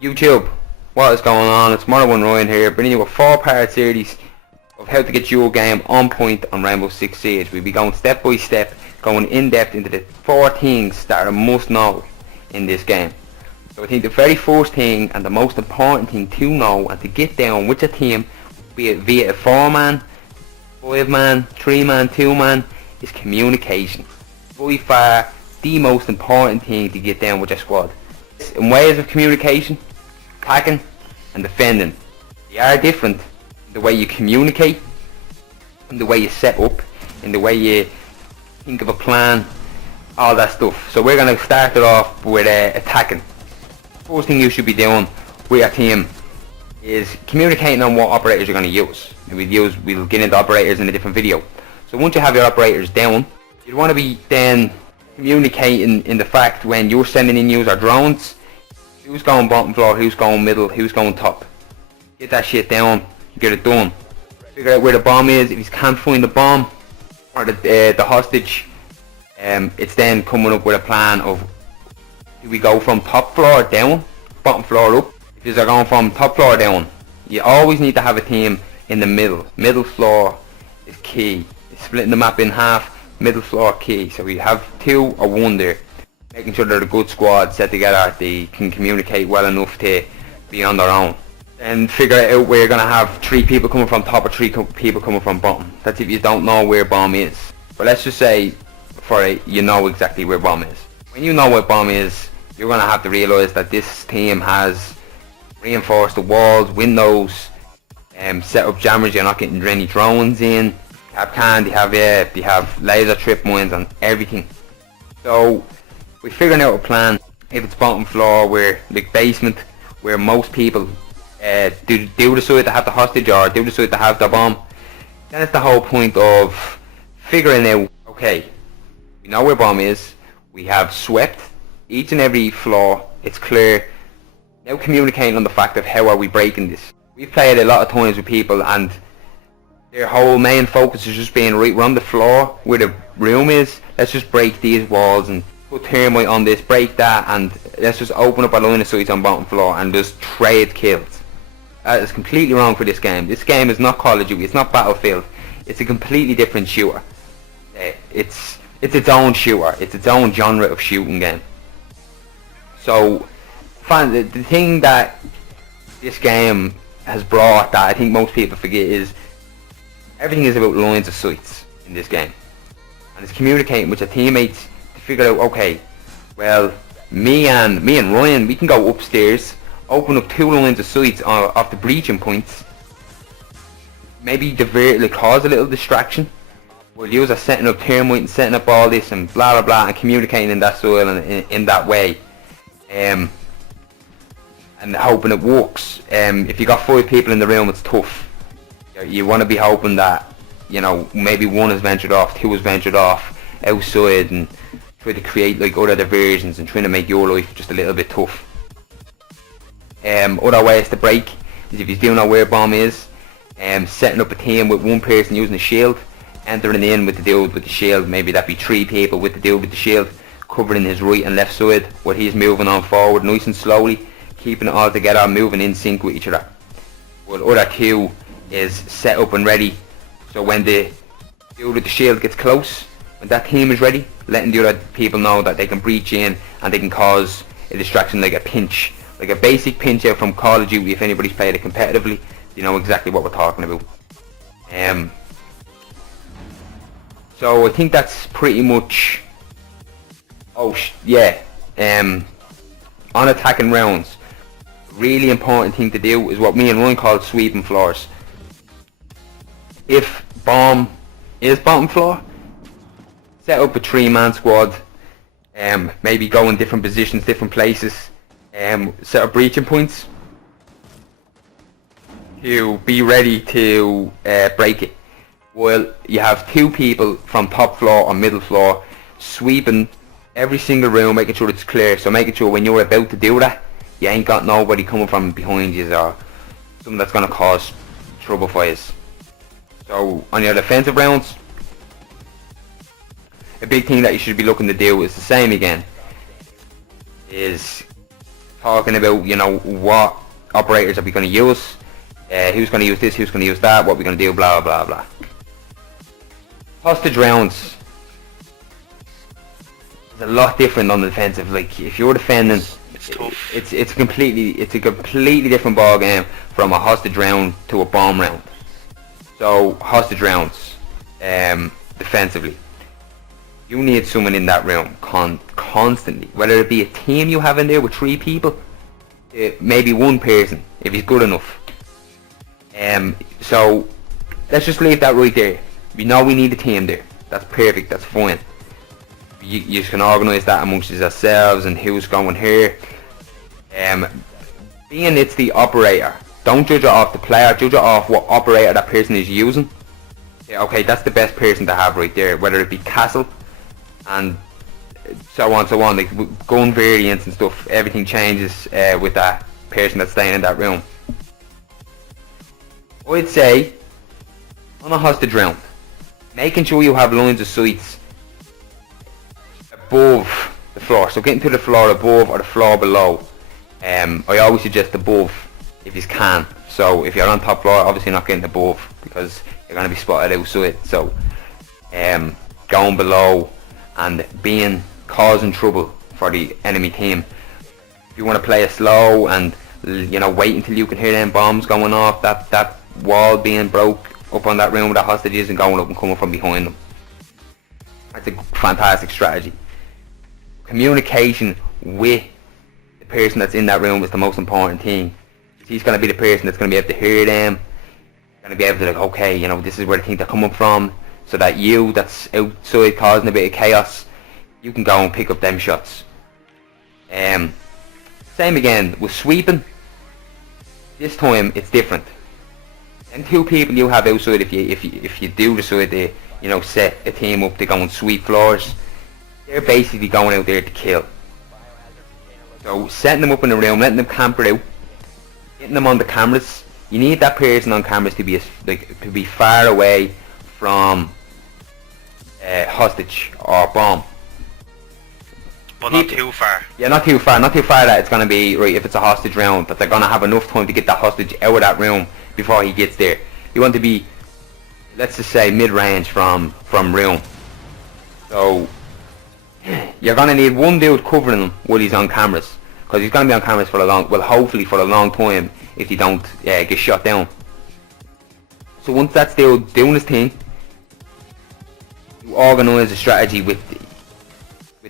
YouTube, what is going on? It's Morrowind Ryan here, bringing you a 4-part series of how to get your game on point on Rainbow Six Siege. We'll be going step by step, going in depth into the 4 things that are a must know in this game. So I think the very first thing and the most important thing to know and to get down with a team, be it via a 4-man, 5-man, 3-man, 2-man, is communication. By far the most important thing to get down with your squad. In ways of communication, attacking and defending, they are different in the way you communicate, in the way you set up, in the way you think of a plan, all that stuff. So we're going to start it off with attacking. First thing you should be doing with your team is communicating on what operators you're going to use. We'll get into operators in a different video. So once you have your operators down, you want to be then communicating in the fact when you're sending in user drones, who's going bottom floor, who's going middle, who's going top. Get that shit down, get it done. Figure out where the bomb is. If you can't find the bomb or the hostage, it's then coming up with a plan of, do we go from top floor down, bottom floor up? If you're going from top floor down, you always need to have a team in the middle. Middle floor is key. Splitting the map in half, middle floor key. So we have 2 or 1 there, making sure they're a good squad set together, they can communicate well enough to be on their own. And figure out where you're going to have 3 people coming from top or 3 people coming from bottom. That's if you don't know where bomb is. But let's just say for it, you know exactly where bomb is. When you know what bomb is, you're going to have to realise that this team has reinforced the walls, windows, set up jammers, you're not getting any drones in. They have laser trip mines on everything. So we're figuring out a plan. If it's bottom floor, where like basement, where most people do decide to have the hostage or do decide to have the bomb, then it's the whole point of figuring out, okay, we know where bomb is, we have swept each and every floor, it's clear. Now communicating on the fact of how are we breaking this. We've played a lot of times with people and their whole main focus is just being right, we're on the floor where the room is, let's just break these walls and put thermite on this, break that, and let's just open up a line of sight on bottom floor and just trade kills. That is completely wrong for this game. This game is not Call of Duty, it's not Battlefield, it's a completely different shooter. It's its own shooter, it's its own genre of shooting game. So the thing that this game has brought that I think most people forget is everything is about lines of sights in this game, and it's communicating with your teammates to figure out, okay, well, me and Ryan, we can go upstairs, open up 2 lines of sights off the breaching points, maybe cause a little distraction. We'll use setting up thermite and setting up all this and blah blah blah and communicating in that style and in that way, and hoping it works. If you got 5 people in the room, it's tough. You want to be hoping that, you know, maybe 1 has ventured off, 2 has ventured off outside and try to create like other diversions and trying to make your life just a little bit tough. Other ways to break is if you do know where bomb is, setting up a team with 1 person using a shield, entering in with the dude with the shield, maybe that be 3 people with the dude with the shield, covering his right and left side while he's moving on forward nice and slowly, keeping it all together, moving in sync with each other. Well, other 2 is set up and ready, so when the dude with the shield gets close, when that team is ready, letting the other people know that they can breach in and they can cause a distraction, like a pinch, like a basic pinch out from Call of Duty. If anybody's played it competitively, you know exactly what we're talking about. So I think that's pretty much, on attacking rounds, really important thing to do is what me and Ryan call sweeping floors. If bomb is bottom floor, set up a 3-man squad, maybe go in different positions, different places, set up breaching points to be ready to break it. Well, you have 2 people from top floor or middle floor sweeping every single room, making sure it's clear, so making sure when you're about to do that, you ain't got nobody coming from behind you or something that's going to cause trouble for you. So on your defensive rounds, a big thing that you should be looking to do is the same again, is talking about, you know, what operators are we going to use, who's going to use this, who's going to use that, what we're going to do, blah blah blah. Hostage rounds is a lot different on the defensive. Like if you're defending, it's tough. It's a completely different ball game from a hostage round to a bomb round. So hostage rounds, defensively, you need someone in that room constantly. Whether it be a team you have in there with 3 people, maybe one person if he's good enough. So let's just leave that right there. We know we need a team there. That's perfect. That's fine. You can organise that amongst yourselves and who's going here. Being it's the operator, don't judge it off the player. Judge it off what operator that person is using. Yeah, okay, that's the best person to have right there. Whether it be Castle and so on, like gun variants and stuff. Everything changes with that person that's staying in that room. I'd say on a hostage round, making sure you have lines of sights above the floor. So getting to the floor above or the floor below. I always suggest above if you can. So if you're on top floor, obviously not getting above because you're going to be spotted outside. So going below and causing trouble for the enemy team. If you want to play it slow and, you know, wait until you can hear them bombs going off, that wall being broke up on that room with the hostages and going up and coming from behind them. That's a fantastic strategy. Communication with the person that's in that room is the most important thing. He's going to be the person that's going to be able to hear them, going to be able to, like, okay, you know, this is where they think they're coming from, so that you that's outside causing a bit of chaos, you can go and pick up them shots. Same again with sweeping. This time it's different. And 2 people you have outside, if you do decide to, you know, set a team up to go and sweep floors, they're basically going out there to kill. So setting them up in the room, letting them camper out, getting them on the cameras. You need that person on cameras to be far away from hostage or bomb. But not too far. Yeah, not too far that it's going to be, right, if it's a hostage round, that they're going to have enough time to get that hostage out of that room before he gets there. You want to be, let's just say, mid-range from room. So you're going to need one dude covering him while he's on cameras, because he's going to be on cameras for hopefully for a long time if you don't get shot down. So once that's still doing his thing, you organise a strategy with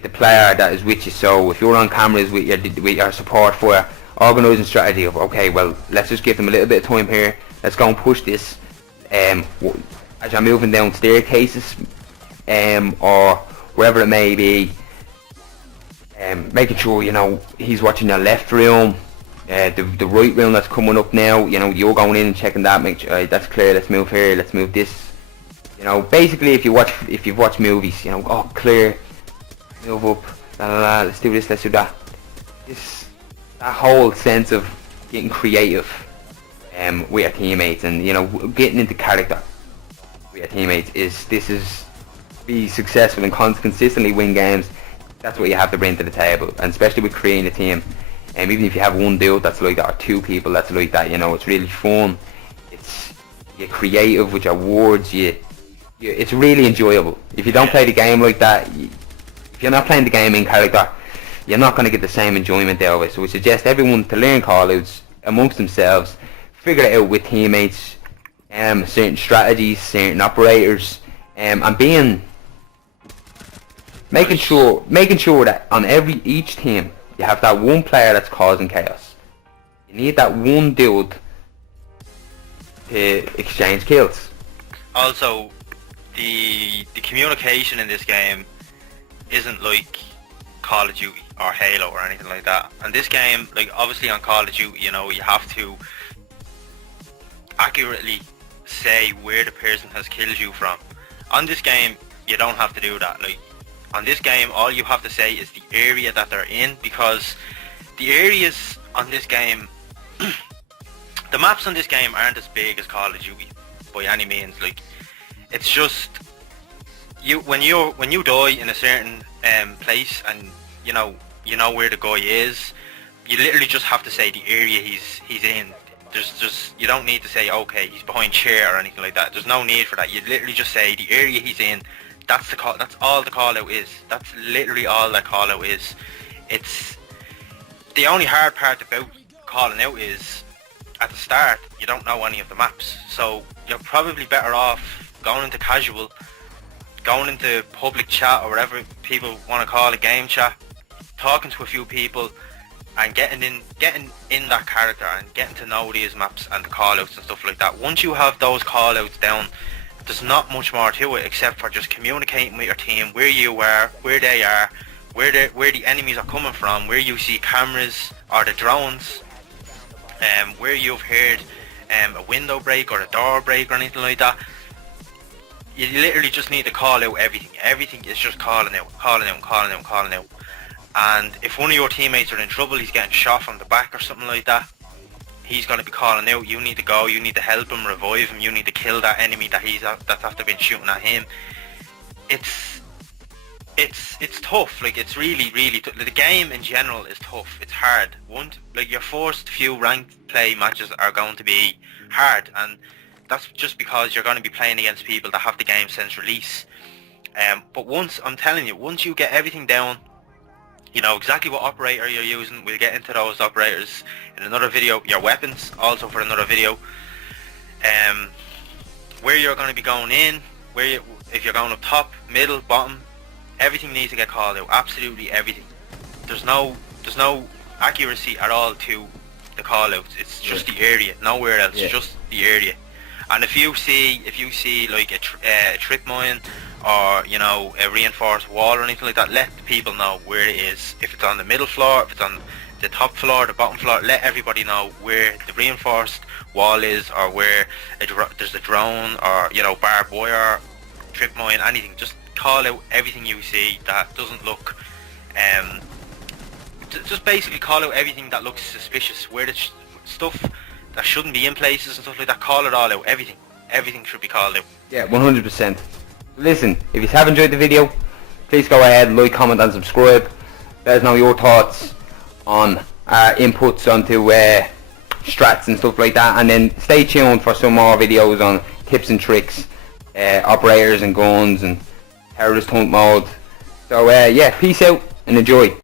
the player that is with you. So if you're on cameras with your support for organising strategy of, okay, well, let's just give them a little bit of time here, let's go and push this as you're moving down staircases or wherever it may be, making sure, you know, he's watching your left room, the right room that's coming up now, you know, you're going in and checking that, make sure that's clear, let's move here, let's move this, you know, basically if you've watched movies, you know, oh, clear, move up, let's do this, let's do that. That whole sense of getting creative with your teammates and, you know, getting into character with your teammates is be successful and consistently win games. That's what you have to bring to the table, and especially with creating a team. And even if you have one dude that's like that or 2 people that's like that, you know, it's really fun. You're creative with your words. It's really enjoyable. If you don't play the game like that, if you're not playing the game in character, you're not going to get the same enjoyment out of it. So we suggest everyone to learn callouts amongst themselves, figure it out with teammates, certain strategies, certain operators, and making sure that on each team you have that one player that's causing chaos. You need that one dude to exchange kills. Also, the communication in this game isn't like Call of Duty or Halo or anything like that. And this game, like obviously on Call of Duty, you know, you have to accurately say where the person has killed you from. On this game, you don't have to do that. Like on this game, all you have to say is the area that they're in, because the areas on this game, the maps on this game aren't as big as Call of Duty by any means. Like it's just when you die in a certain place and you know where the guy is, you literally just have to say the area he's in. You don't need to say, okay, he's behind chair or anything like that. There's no need for that. You literally just say the area he's in. That's all the call out is. That's literally all that call out is. It's the only hard part about calling out is at the start you don't know any of the maps, so you're probably better off going into casual, going into public chat or whatever people want to call it, game chat, talking to a few people and getting in that character and getting to know these maps and the callouts and stuff like that. Once you have those callouts down, there's not much more to it except for just communicating with your team where you are, where they are, where the enemies are coming from, where you see cameras or the drones, where you've heard a window break or a door break or anything like that. You literally just need to call out everything. Everything is just calling out. And if one of your teammates are in trouble, he's getting shot from the back or something like that, he's going to be calling out. You need to go, you need to help him, revive him, you need to kill that enemy that's after been shooting at him. It's tough. Like, it's really tough. The game in general is tough. It's hard. Your first few ranked play matches are going to be hard, and that's just because you're going to be playing against people that have the game since release. But I'm telling you, once you get everything down, you know exactly what operator you're using. We'll get into those operators in another video. Your weapons also for another video. Where you're going to be going in, if you're going up top, middle, bottom, everything needs to get called out. Absolutely everything. There's no accuracy at all to the call outs. It's just the area, nowhere else. Yeah. Just the area. And if you see like a trip mine or, you know, a reinforced wall or anything like that, let the people know where it is. If it's on the middle floor, if it's on the top floor, the bottom floor, let everybody know where the reinforced wall is, or where there's a drone, or, you know, barbed wire, trip mine, anything. Just call out everything you see that doesn't look just basically call out everything that looks suspicious, where the stuff that shouldn't be in places and stuff like that. Call it all out. Everything should be called out. Yeah, 100%. Listen, if you have enjoyed the video, please go ahead, like, comment and subscribe. Let us know your thoughts on our inputs onto strats and stuff like that, and then stay tuned for some more videos on tips and tricks, operators and guns and terrorist hunt mode. So yeah, peace out and enjoy.